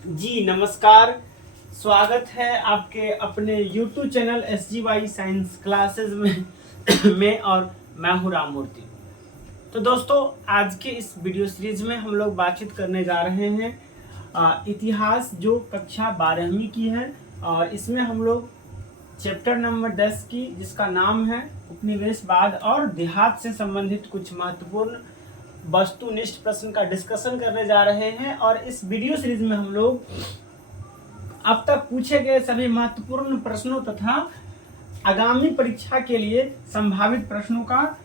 जी नमस्कार। स्वागत है आपके अपने YouTube channel SGY science classes में और मैं हूँ राम मूर्ति। तो दोस्तों, आज के इस वीडियो सीरीज में हम लोग बातचीत करने जा रहे हैं इतिहास जो कक्षा 12वीं की है, और इसमें हम लोग चैप्टर नंबर 10 की, जिसका नाम है उपनिवेशवाद और देहात से संबंधित कुछ महत्वपूर्ण वस्तुनिष्ठ प्रश्न का डिस्कशन करने जा रहे हैं। और इस वीडियो सीरीज में हम लोग अब तक पूछे गए सभी महत्वपूर्ण प्रश्नों तथा आगामी परीक्षा के लिए संभावित प्रश्नों का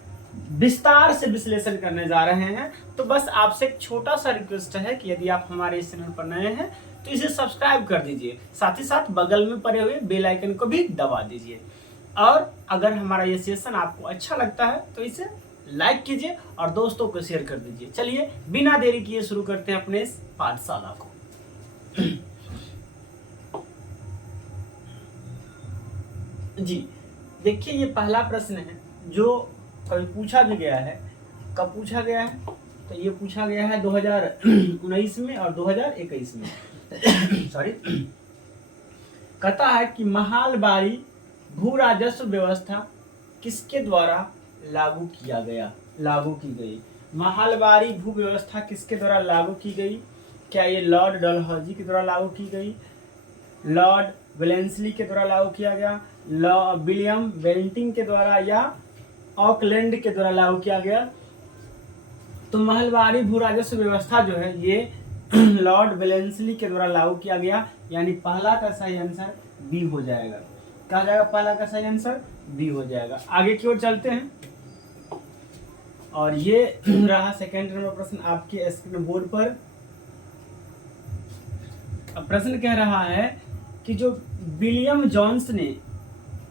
विस्तार से विश्लेषण करने जा रहे हैं। तो बस आपसे एक छोटा सा रिक्वेस्ट है कि यदि आप हमारे इस चैनल पर नए हैं तो इसे सब्सक्राइब कर दीजिए, साथ ही साथ बगल में पड़े हुए बेल आइकन को भी दबा दीजिए। और अगर हमारा ये सेशन आपको अच्छा लगता है तो इसे लाइक कीजिए और दोस्तों को शेयर कर दीजिए। चलिए बिना देरी किए शुरू करते हैं अपने इस पाठशाला को। जी देखिए, ये पहला प्रश्न है जो कभी पूछा भी गया है। कब पूछा गया है? तो ये पूछा गया है 2019 में और 2021 में। सॉरी। कहता है कि महालबारी भू राजस्व व्यवस्था किसके द्वारा लागू की गई? महालबारी भू व्यवस्था किसके द्वारा लागू की गई? क्या ये लॉर्ड डलहौजी के द्वारा लागू की गई, लॉर्ड वेलेंसली के द्वारा लागू किया गया, विलियम बेंटिंग के द्वारा, या ऑकलैंड के द्वारा लागू किया गया? तो महलबारी भू राजस्व व्यवस्था जो है ये लॉर्ड वेलेंसली के द्वारा लागू किया गया, यानी पहला का सही आंसर बी हो जाएगा। कहा जाएगा पहला का सही आंसर बी हो जाएगा। आगे की ओर चलते हैं, और ये रहा सेकेंड नंबर प्रश्न आपके स्क्रीन बोर्ड पर। अब प्रश्न कह रहा है कि जो विलियम जोन्स ने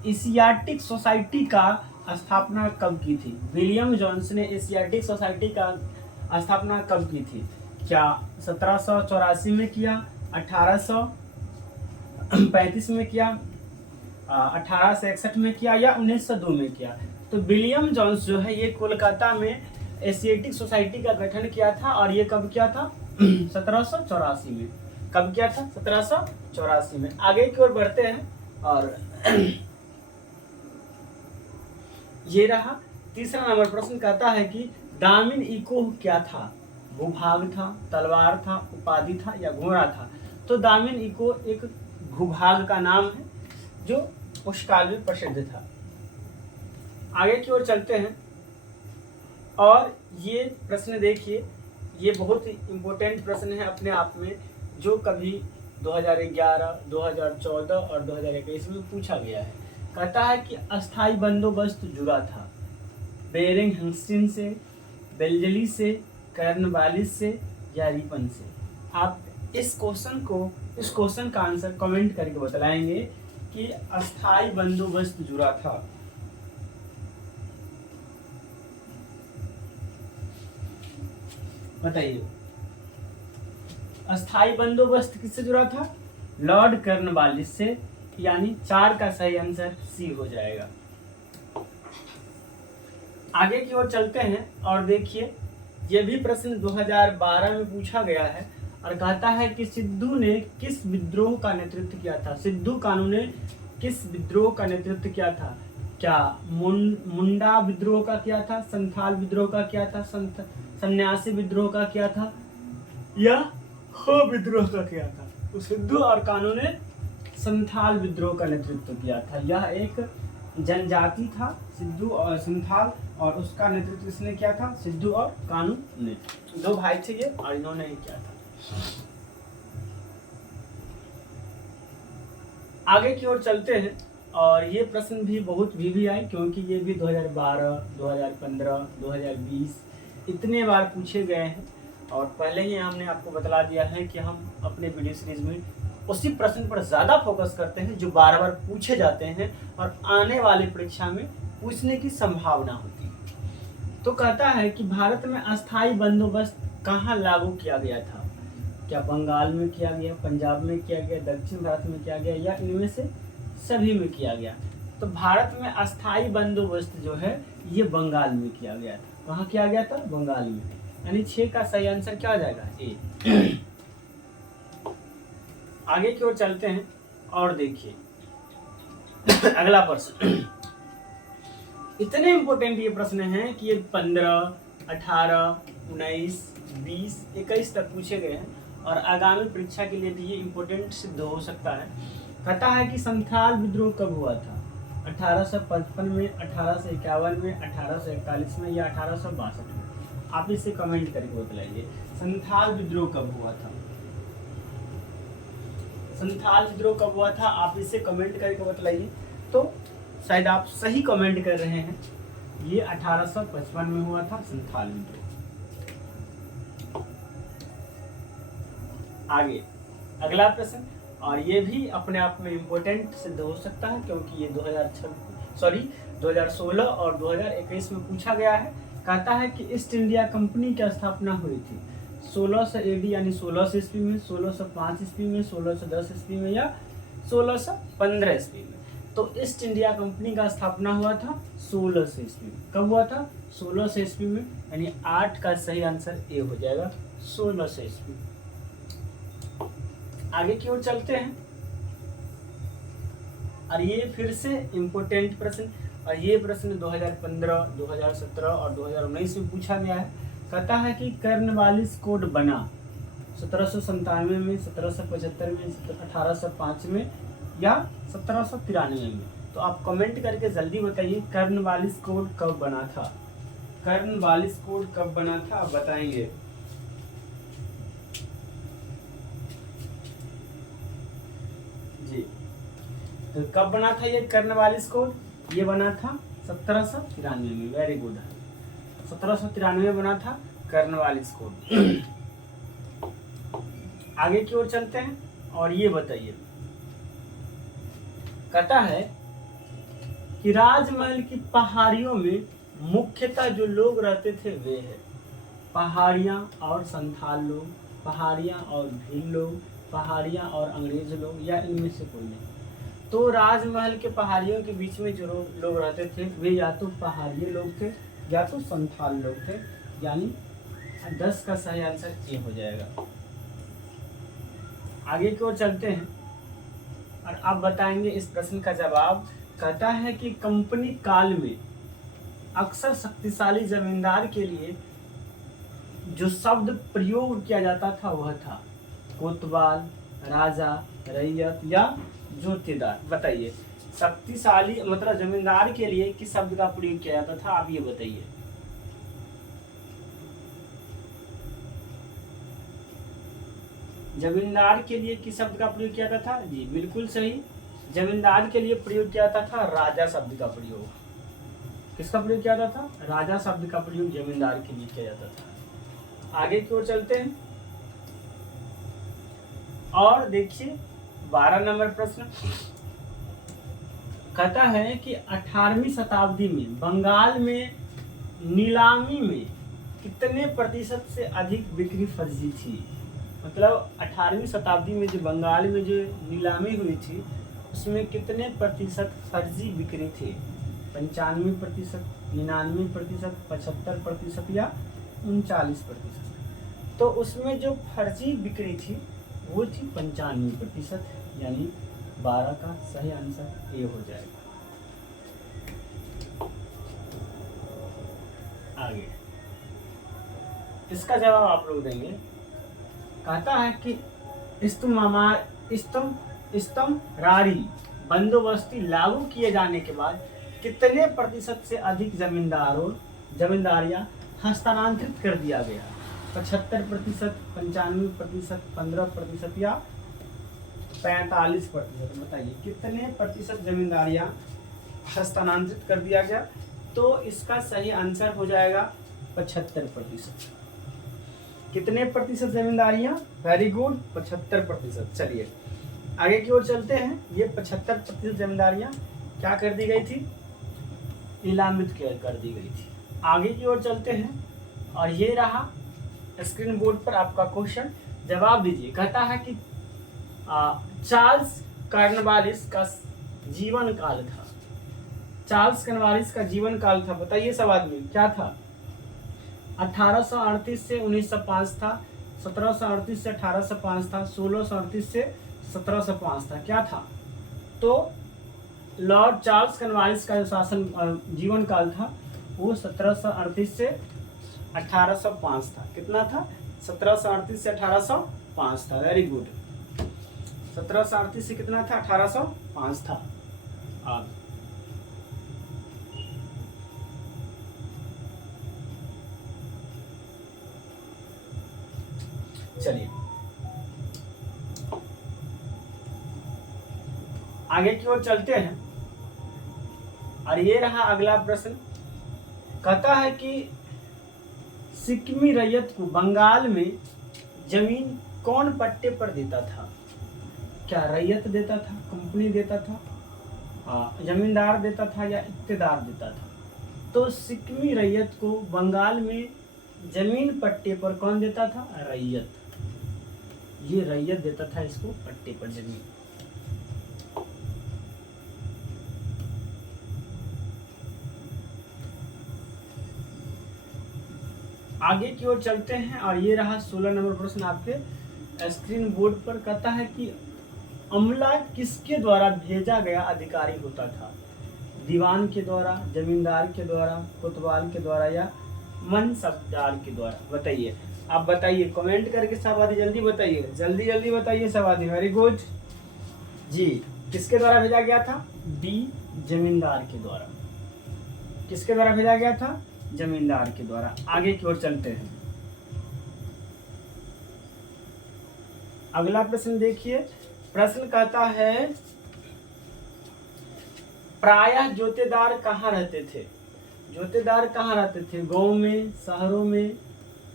एशियाटिक सोसाइटी का स्थापना कब की थी? विलियम जोन्स ने एशियाटिक सोसाइटी का स्थापना कब की थी? क्या 1784 में किया, 1835 में किया, 1861 में किया, या 1902 में किया? तो विलियम जोन्स जो है ये कोलकाता में एशियाटिक सोसाइटी का गठन किया था, और ये कब किया था? 1784 में। कब किया था? 1784 में। आगे की ओर बढ़ते हैं, और ये रहा तीसरा नंबर प्रश्न। कहता है कि दामिन इको क्या था? भूभाग था, तलवार था, उपाधि था, या घोड़ा था? तो दामिन इको एक भूभाग का नाम है जो उस काल में प्रसिद्ध था। आगे की ओर चलते हैं, और ये प्रश्न देखिए, ये बहुत ही इम्पोर्टेंट प्रश्न है अपने आप में, जो कभी 2011, 2014 और 2021 में पूछा गया है। कहता है कि अस्थाई बंदोबस्त जुड़ा था बेरिंग हंस्टिन से, बेल्जली से, कर्नवालिस से, या रिपन से? आप इस क्वेश्चन का आंसर कमेंट करके बताएंगे कि अस्थाई बंदोबस्त जुड़ा था। बताइए, अस्थाई बंदोबस्त किससे जुड़ा था? लॉर्ड कर्नवालिस से, यानी 4 का सही आंसर सी हो जाएगा। आगे की ओर चलते हैं, और देखिए यह भी प्रश्न 2012 में पूछा गया है, और कहता है कि सिद्धू ने किस विद्रोह का नेतृत्व किया था? सिद्धू कानू ने किस विद्रोह का नेतृत्व किया था? क्या मुंडा विद्रोह का किया था, संथाल विद्रोह का किया था, सन्यासी विद्रोह का किया था, या हो विद्रोह का किया था? तो सिद्धू और कानू ने संथाल विद्रोह का नेतृत्व किया था। यह एक जनजाति था, सिद्धू और संथाल, और उसका नेतृत्व किसने किया था? सिद्धू और कानू ने। 2 भाई थे ये, और इन्होंने ही किया था। आगे की ओर चलते हैं, और ये प्रश्न भी बहुत भी आए, क्योंकि ये भी 2012, 2015, 2020 इतने बार पूछे गए हैं। और पहले ही हमने आपको बता दिया है कि हम अपने वीडियो सीरीज में उसी प्रश्न पर ज़्यादा फोकस करते हैं जो बार बार पूछे जाते हैं और आने वाली परीक्षा में पूछने की संभावना होती है। तो कहता है कि भारत में अस्थाई बंदोबस्त कहाँ लागू किया गया था? क्या बंगाल में किया गया, पंजाब में किया गया, दक्षिण भारत में किया गया, या इनमें से सभी में किया गया? तो भारत में अस्थाई बंदोबस्त जो है ये बंगाल में किया गया था। कहाँ किया गया था? बंगाल में। यानी 6 का सही आंसर क्या हो जाएगा? ए। आगे की ओर चलते हैं और देखिए अगला प्रश्न। इतने इंपॉर्टेंट ये प्रश्न हैं कि ये 15, 18, 19, 20, 21 तक पूछे गए हैं और आगामी परीक्षा के लिए भी ये इम्पोर्टेंट सिद्ध हो सकता है। कहता है कि संथाल विद्रोह कब हुआ था? 1855 में, 1851 में, 1841 में या 1862 में? आप इसे कमेंट करके बतलाइए। संथाल विद्रोह कब हुआ था? संथाल विद्रोह कब हुआ था? आप इसे कमेंट करके बतलाइए। तो शायद आप सही कमेंट कर रहे हैं, ये 1855 में हुआ था संथाल विद्रोह। आगे अगला प्रश्न, और ये भी अपने आप में इम्पोर्टेंट सिद्ध हो सकता है क्योंकि ये 2016 और 2021 में पूछा गया है। कहता है कि ईस्ट इंडिया कंपनी की स्थापना हुई थी 1600 AD यानी 1600 ईस्वी में, 1605 ईस्वी में, 1610 ईस्वी में या 1615 ईस्वी में? तो ईस्ट इंडिया कंपनी का स्थापना हुआ था 1600 ईस्वी में। कब हुआ था? 1600 ईस्वी में, यानी 8 का सही आंसर ए हो जाएगा, 1600 ईस्वी। आगे की ओर चलते हैं और ये फिर से इम्पोर्टेंट प्रश्न, और ये प्रश्न 2015, 2017 और 2019 में पूछा गया है। कहता है कि कर्नवालिस कोड बना 1797 में, 1775 में, 1805 में या 1793 में? तो आप कमेंट करके जल्दी बताइए कर्नवालिस कोड कब बना था? कर्नवालिस कोड कब बना था आप बताएंगे। जी, तो कब बना था ये कर्नवालिस कोड? ये बना था 1793 में। वेरी गुड, 1793 में बना था कर्नवालिस कोड। आगे की ओर चलते हैं और ये बताइए, कहता है कि राजमहल की पहाड़ियों में मुख्यतः जो लोग रहते थे वे है पहाड़ियाँ और संथाल लोग, पहाड़ियाँ और भील लोग, पहाड़ियाँ और अंग्रेज लोग, या इनमें से कोई नहीं? तो राजमहल के पहाड़ियों के बीच में जो लोग रहते थे वे या तो पहाड़ी लोग थे या तो संथाल लोग थे, यानी 10 का सही आंसर ये हो जाएगा। आगे की ओर चलते हैं और आप बताएंगे इस प्रश्न का जवाब। कहता है कि कंपनी काल में अक्सर शक्तिशाली जमींदार के लिए जो शब्द प्रयोग किया जाता था वह था कोतवाल, राजा, रैयत या जोतेदार? बताइए, शक्तिशाली मतलब जमींदार के लिए किस शब्द का प्रयोग किया जाता था, आप ये बताइए। जमींदार के लिए किस शब्द का प्रयोग किया जाता था? जी बिल्कुल सही, जमींदार के लिए प्रयोग किया जाता था राजा शब्द का प्रयोग। किसका प्रयोग किया जाता था? राजा शब्द का प्रयोग जमींदार के लिए किया जाता था। आगे की ओर चलते हैं और देखिए 12 नंबर प्रश्न। कहता है कि 18वीं शताब्दी में बंगाल में नीलामी में कितने प्रतिशत से अधिक बिक्री फर्जी थी? मतलब 18वीं शताब्दी में जो बंगाल में जो नीलामी हुई थी उसमें कितने प्रतिशत फर्जी बिक्री थी? 95%, 99%, 75% या 39%? तो उसमें जो फर्जी बिक्री थी वो थी 95%, यानी 12 का सही आंसर ए हो जाएगा। आगे इसका जवाब आप लोग देंगे। कहता है कि इस्तमरारी बंदोबस्ती लागू किए जाने के बाद कितने प्रतिशत से अधिक जमींदारियां हस्तांतरित कर दिया गया? 75%, 95%, 15% या 45%? बताइए कितने प्रतिशत जमींदारियां हस्तांतरित कर दिया गया? तो इसका सही आंसर हो जाएगा 75%। कितने प्रतिशत जमींदारियां? Very good, 75%। चलिए आगे की ओर चलते हैं। ये 75% जमींदारियां क्या कर दी गई थी? नीलामित कर दी गई थी। आगे की ओर चलते हैं और ये रहा स्क्रीन बोर्ड पर आपका क्वेश्चन, जवाब दीजिए। कहता है कि चार्ल्स कॉर्नवालिस का जीवन काल था। चार्ल्स कॉर्नवालिस का जीवन काल था, बताइए सब आदमी क्या था? 1838 से 1905 था, 1738 से 1805 था, 1638 से 1705 था। क्या था? तो लॉर्ड चार्ल्स कॉर्नवालिस का जो शासन जीवन काल था वो 1738 से 1805 था। कितना था? 1738 से 1805 था। Very good. 1738 से कितना था? 1805 था। अब चलिए आगे की ओर चलते हैं। और ये रहा अगला प्रश्न। कहता है कि सिक्किमी रैयत को बंगाल में जमीन कौन पट्टे पर देता था? क्या रैयत देता था, कंपनी देता था, जमींदार देता था या इक्तेदार देता था? तो सिक्किमी रैयत को बंगाल में जमीन पट्टे पर कौन देता था? रैयत। ये रैयत देता था इसको पट्टे पर जमीन। आगे की ओर चलते हैं। और ये रहा 16 नंबर प्रश्न आपके स्क्रीन बोर्ड पर। कहता है कि अमला किसके द्वारा भेजा गया अधिकारी होता था? दीवान के द्वारा, जमींदार के द्वारा, कोतवाल के द्वारा या मनसबदार के द्वारा? बताइए, आप बताइए कमेंट करके शाबादी, जल्दी बताइए, जल्दी जल्दी बताइए शाबादी। वेरी गुड जी। किसके द्वारा भेजा गया था? डी, जमींदार के द्वारा। किसके द्वारा भेजा गया था? जमींदार के द्वारा। आगे की ओर चलते हैं। अगला प्रश्न देखिए। प्रश्न कहता है प्रायः जोतेदार कहाँ रहते थे? जोतेदार कहाँ रहते थे? गांव में, शहरों में,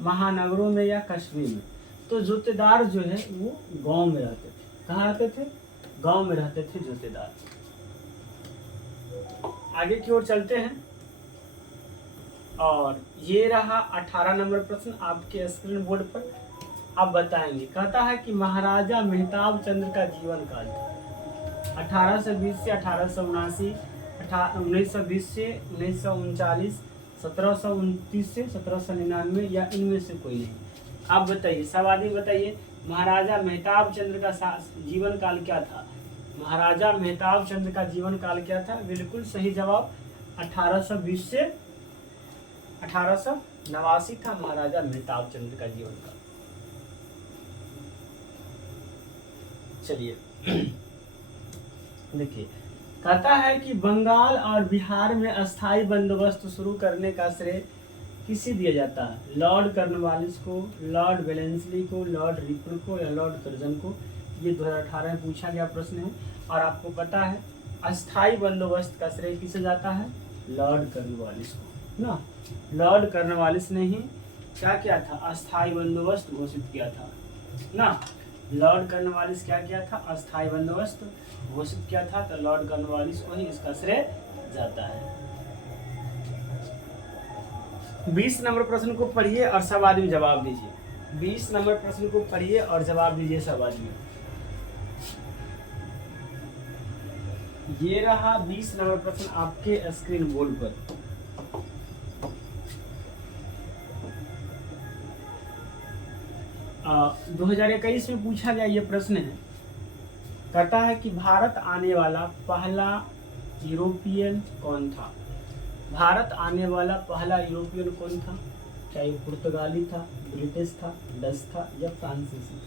महानगरों में या कस्बे में? तो जोतेदार जो है वो गांव में रहते थे। कहाँ रहते थे? गांव में रहते थे जोतेदार। आगे की ओर चलते हैं। और ये रहा 18 नंबर प्रश्न आपके स्क्रीन बोर्ड पर। आप बताएंगे। कहता है कि महाराजा मेहताब चंद्र का जीवन काल था 1820 से 1879, 1920 से 1939, 1729 से 1799 या इनमें से कोई नहीं? आप बताइए, सब आदमी बताइए। महाराजा मेहताब चंद्र का जीवन काल क्या था? महाराजा मेहताब चंद्र का जीवन काल क्या था? बिल्कुल सही जवाब 1820 से 1889 था महाराजा मेहताब चंद्र का जीवन काल। चलिए देखिए। कहता है कि बंगाल और बिहार में अस्थाई बंदोबस्त शुरू करने का श्रेय किसे दिया जाता है? लॉर्ड कॉर्नवालिस को, लॉर्ड वेलेंसली को, लॉर्ड रिपन को या लॉर्ड कर्जन को? ये 2018 में पूछा गया प्रश्न है। और आपको पता है अस्थाई बंदोबस्त का श्रेय किसे जाता है? लॉर्ड कॉर्नवालिस को ना। लॉर्ड कॉर्नवालिस ने ही क्या किया था? अस्थाई बंदोबस्त घोषित किया था ना। लॉर्ड कॉर्नवालिस क्या किया था? अस्थाई बंदोबस्त घोषित किया था। तो लॉर्ड कॉर्नवालिस को ही इसका श्रेय जाता है। 20 नंबर प्रश्न को पढ़िए और सब आदमी जवाब दीजिए। 20 नंबर प्रश्न को पढ़िए और जवाब दीजिए सब आदमी। ये रहा 20 नंबर प्रश्न आपके स्क्रीन बोर्ड पर। आ, 2021 में पूछा गया ये प्रश्न है। कहता है कि भारत आने वाला पहला यूरोपियन कौन था? भारत आने वाला पहला यूरोपियन कौन था? क्या ये पुर्तगाली था, ब्रिटिश था, डच था या फ्रांसीसी?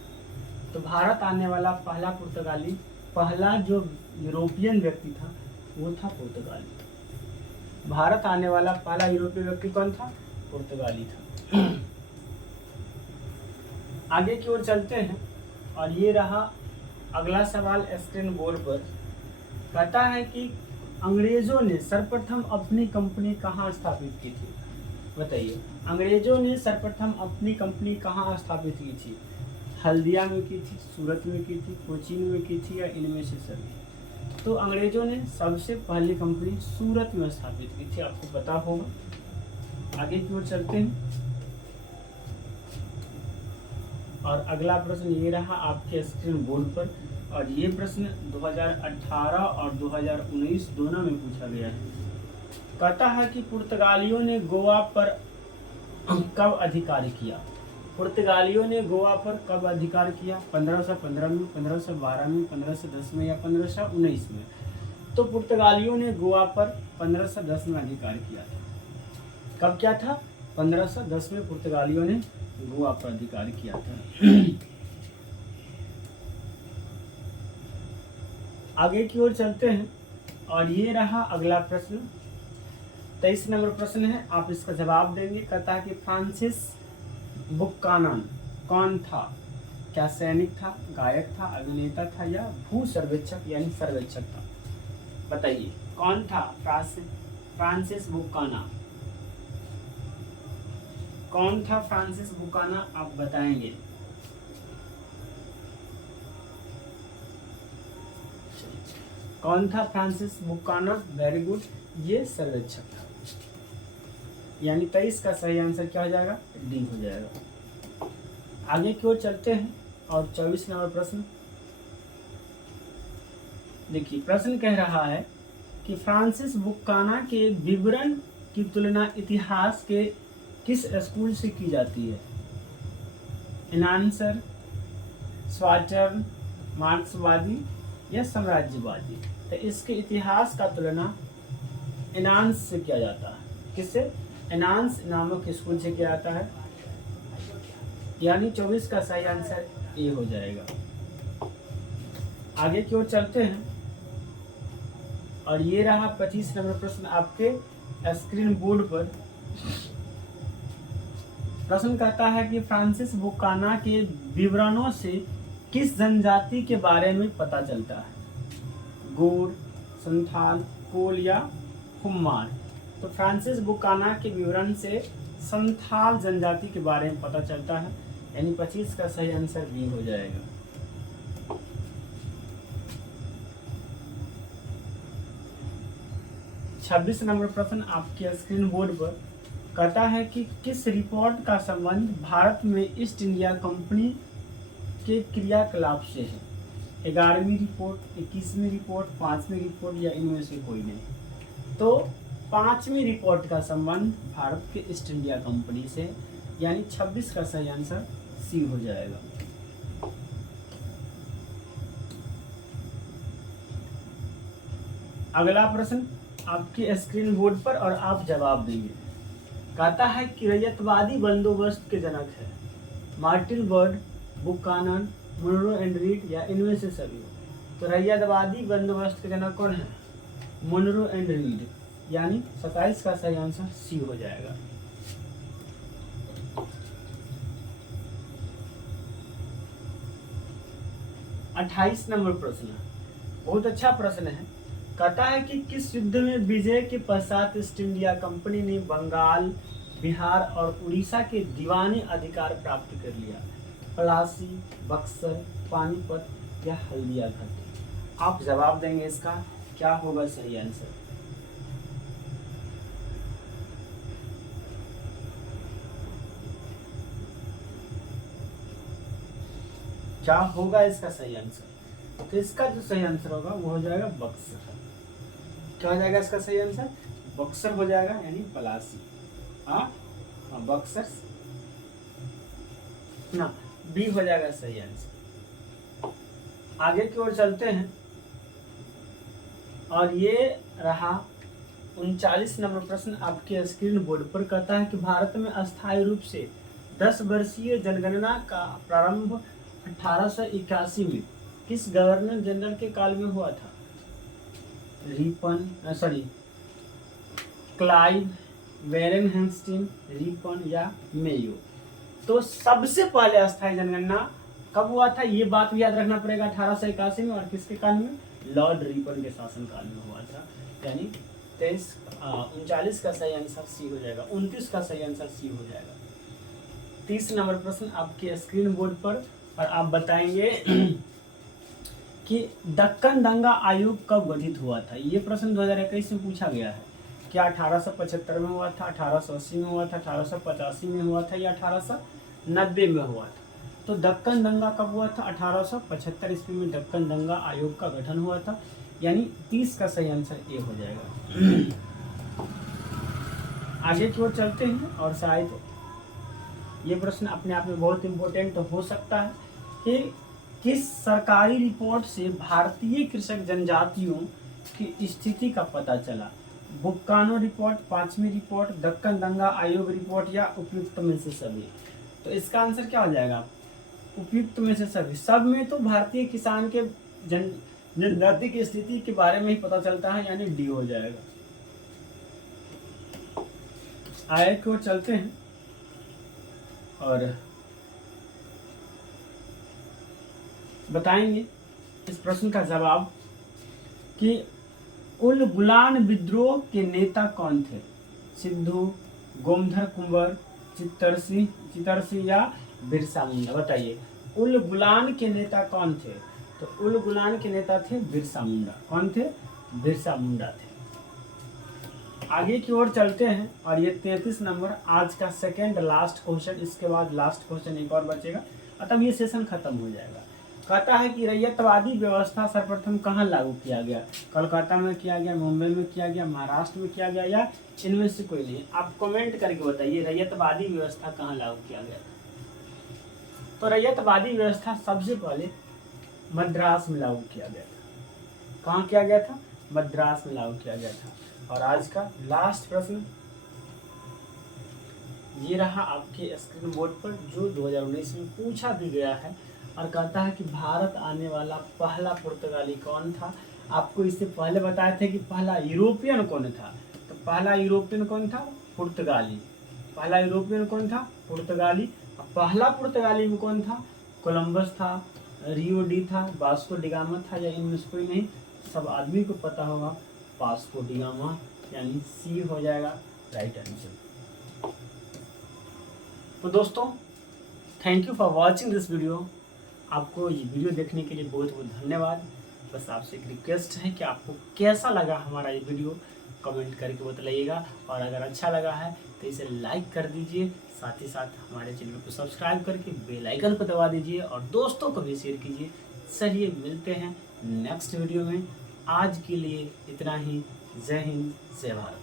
तो भारत आने वाला पहला पुर्तगाली, पहला जो यूरोपियन व्यक्ति था वो था पुर्तगाली। भारत आने वाला पहला यूरोपीय व्यक्ति कौन था? पुर्तगाली था। आगे की ओर चलते हैं। और ये रहा अगला सवाल स्क्रीन बोर्ड पर। कहता है कि अंग्रेजों ने सर्वप्रथम अपनी कंपनी कहाँ स्थापित की थी? बताइए, अंग्रेजों ने सर्वप्रथम अपनी कंपनी कहाँ स्थापित की थी? हल्दिया में की थी, सूरत में की थी, कोचीन में की थी या इनमें से सभी? तो अंग्रेजों ने सबसे पहली कंपनी सूरत में स्थापित की थी, आपको पता होगा। आगे की ओर चलते हैं। और अगला प्रश्न ये रहा आपके स्क्रीन बोर्ड पर। और ये प्रश्न 2018 और 2019 दोनों में पूछा गया है। कहता है कि पुर्तगालियों ने गोवा पर कब अधिकार किया? पुर्तगालियों ने गोवा पर कब अधिकार किया? 1515 में, 1512 में, 1510 में या 1519 में? तो पुर्तगालियों ने गोवा पर 1510 में अधिकार किया था। कब क्या था? 1510 में पुर्तगालियों ने गोवा पर अधिकार किया था। आगे की ओर चलते हैं और ये रहा अगला प्रश्न। 23 नंबर प्रश्न है, आप इसका जवाब देंगे। कहता है कि फ्रांसिस बुकानन कौन था? क्या सैनिक था, गायक था, अभिनेता था या भू सर्वेक्षक यानी सर्वेक्षक था? बताइए कौन था फ्रांसिस बुकानन? कौन था फ्रांसिस बुकानन? आप बताएंगे। कौन था फ्रांसिस बुकानन? वेरी गुड, ये सर्वेक्षक था। यानी 23 का सही आंसर क्या हो जाएगा? डी हो जाएगा। आगे की ओर चलते हैं और 24 नंबर प्रश्न देखिए। प्रश्न कह रहा है कि फ्रांसिस बुकानन के विवरण की तुलना इतिहास के किस स्कूल से की जाती है? एनान्सर, स्वाटर्न, मार्क्सवादी या साम्राज्यवादी? तो इसके इतिहास का तुलना एनान्स से किया जाता है। किससे? एनान्स नामक स्कूल से किया जाता है। यानी 24 का सही आंसर ए हो जाएगा। आगे की ओर चलते हैं और ये रहा 25 नंबर प्रश्न आपके स्क्रीन बोर्ड पर। प्रश्न कहता है कि फ्रांसिस बुकानन के विवरणों से किस जनजाति के बारे में पता चलता है? गोर, संथाल, कोल या खुम्मार? तो फ्रांसिस बुकानन के विवरण से संथाल जनजाति के बारे में पता चलता है। यानी 25 का सही आंसर बी हो जाएगा। छब्बीस नंबर प्रश्न आपके स्क्रीन बोर्ड पर कहता है कि किस रिपोर्ट का संबंध भारत में ईस्ट इंडिया कंपनी के क्रियाकलाप से है? 11वीं रिपोर्ट, 21वीं रिपोर्ट, 5वीं रिपोर्ट या इनमें से कोई नहीं? तो 5वीं रिपोर्ट का संबंध भारत के ईस्ट इंडिया कंपनी से, यानी 26 का सही आंसर सी हो जाएगा। अगला प्रश्न आपके स्क्रीन बोर्ड पर और आप जवाब देंगे। कहता है कि रैयतवादी बंदोबस्त के जनक है Martin Bird, Buchanan, Munro and Reid या इनमें से सभी? तो रैयतवादी बंदोबस्त के जनक कौन है? मुनरो एंड रीड, यानी 27 का सही आंसर सी हो जाएगा। अट्ठाईस नंबर प्रश्न बहुत अच्छा प्रश्न है। कहता है कि किस युद्ध में विजय के पश्चात ईस्ट इंडिया कंपनी ने बंगाल, बिहार और उड़ीसा के दीवानी अधिकार प्राप्त कर लिया? पलासी, बक्सर, पानीपत या हल्दिया घाटी? आप जवाब देंगे इसका क्या होगा सही आंसर? क्या होगा इसका सही आंसर? तो इसका जो सही आंसर होगा वो हो जाएगा बक्सर। क्या हो जाएगा इसका सही आंसर? बक्सर हो जाएगा, यानी पलासी। हाँ, बक्सर ना, बी हो जाएगा सही आंसर। आगे की ओर चलते हैं और ये रहा 39 नंबर प्रश्न आपके स्क्रीन बोर्ड पर। कहता है कि भारत में अस्थायी रूप से 10 वर्षीय जनगणना का प्रारंभ 1881 में किस गवर्नर जनरल के काल में हुआ था? क्लाइव, वेरेन हेस्टिंग, रिपन या मेयो? तो सबसे पहले अस्थायी जनगणना कब हुआ था ये बात भी याद रखना पड़ेगा, 1881 में। और किसके काल में? लॉर्ड रिपन के शासन काल में हुआ था। यानी 39 का सही आंसर सी हो जाएगा। 29 का सही आंसर सी हो जाएगा। 30 नंबर प्रश्न आपके स्क्रीन बोर्ड पर और आप बताएंगे कि दक्कन दंगा आयोग कब गठित हुआ था? ये प्रश्न 2021 में पूछा गया है। क्या 1875 में हुआ था, 1880 में हुआ था, 1885 में हुआ था या 1890 में हुआ था? तो दक्कन दंगा कब हुआ था? 1875 ईस्वी में दक्कन दंगा आयोग का गठन हुआ था। यानी 30 का सही आंसर ए हो जाएगा। आगे की ओर चलते हैं और शायद ये प्रश्न अपने आप में बहुत इम्पोर्टेंट हो सकता है कि किस सरकारी रिपोर्ट से भारतीय कृषक जनजातियों की स्थिति का पता चला? बुक्कानो रिपोर्ट, पांचवी रिपोर्ट, दक्कन दंगा आयोग रिपोर्ट या उपयुक्त में से सभी? तो इसका आंसर क्या हो जाएगा? उपयुक्त में से सभी। सब में तो भारतीय किसान के जनजाति की स्थिति के बारे में ही पता चलता है, यानी डी हो जाएगा। आगे की ओर चलते हैं और बताएंगे इस प्रश्न का जवाब कि उल गुलान विद्रोह के नेता कौन थे? सिद्धू, गोमधर कुंवर, चितरसी या बिरसा मुंडा? बताइए, उल गुलान के नेता कौन थे? तो उल गुलान के नेता थे बिरसा मुंडा। कौन थे? बिरसा मुंडा थे। आगे की ओर चलते हैं और ये 33 नंबर आज का सेकेंड लास्ट क्वेश्चन, इसके बाद लास्ट क्वेश्चन एक और बचेगा और तब ये सेशन खत्म हो जाएगा। कहता है कि रैयतवादी व्यवस्था सर्वप्रथम कहाँ लागू किया गया? कोलकाता में किया गया, मुंबई में किया गया, महाराष्ट्र में किया गया या इनमें से कोई नहीं? आप कमेंट करके बताइए रैयतवादी व्यवस्था कहाँ लागू किया गया। तो रैयतवादी व्यवस्था सबसे पहले मद्रास में लागू किया गया था। कहाँ किया गया था? मद्रास में लागू किया गया था। और आज का लास्ट प्रश्न ये रहा आपके स्क्रीन बोर्ड पर, जो 2019 में पूछा भी गया है और कहता है कि भारत आने वाला पहला पुर्तगाली कौन था? आपको इससे पहले बताए थे कि पहला यूरोपियन कौन था। तो पहला यूरोपियन कौन था? पुर्तगाली। पहला यूरोपियन कौन था? पुर्तगाली। पहला पुर्तगाली में कौन था? कोलंबस था, रियो डी था, वास्को डिगामा था या इनमें से कोई नहीं? सब आदमी को पता होगा वास्को डिगामा, यानी सी हो जाएगा राइट आंसर। तो दोस्तों, thank you for watching this video. आपको ये वीडियो देखने के लिए बहुत बहुत धन्यवाद। बस आपसे एक रिक्वेस्ट है कि आपको कैसा लगा हमारा ये वीडियो, कमेंट करके बताइएगा और अगर अच्छा लगा है तो इसे लाइक कर दीजिए, साथ ही साथ हमारे चैनल को सब्सक्राइब करके बेल आइकन को दबा दीजिए और दोस्तों को भी शेयर कीजिए। चलिए मिलते हैं नेक्स्ट वीडियो में। आज के लिए इतना ही। जय हिंद, जय भारत।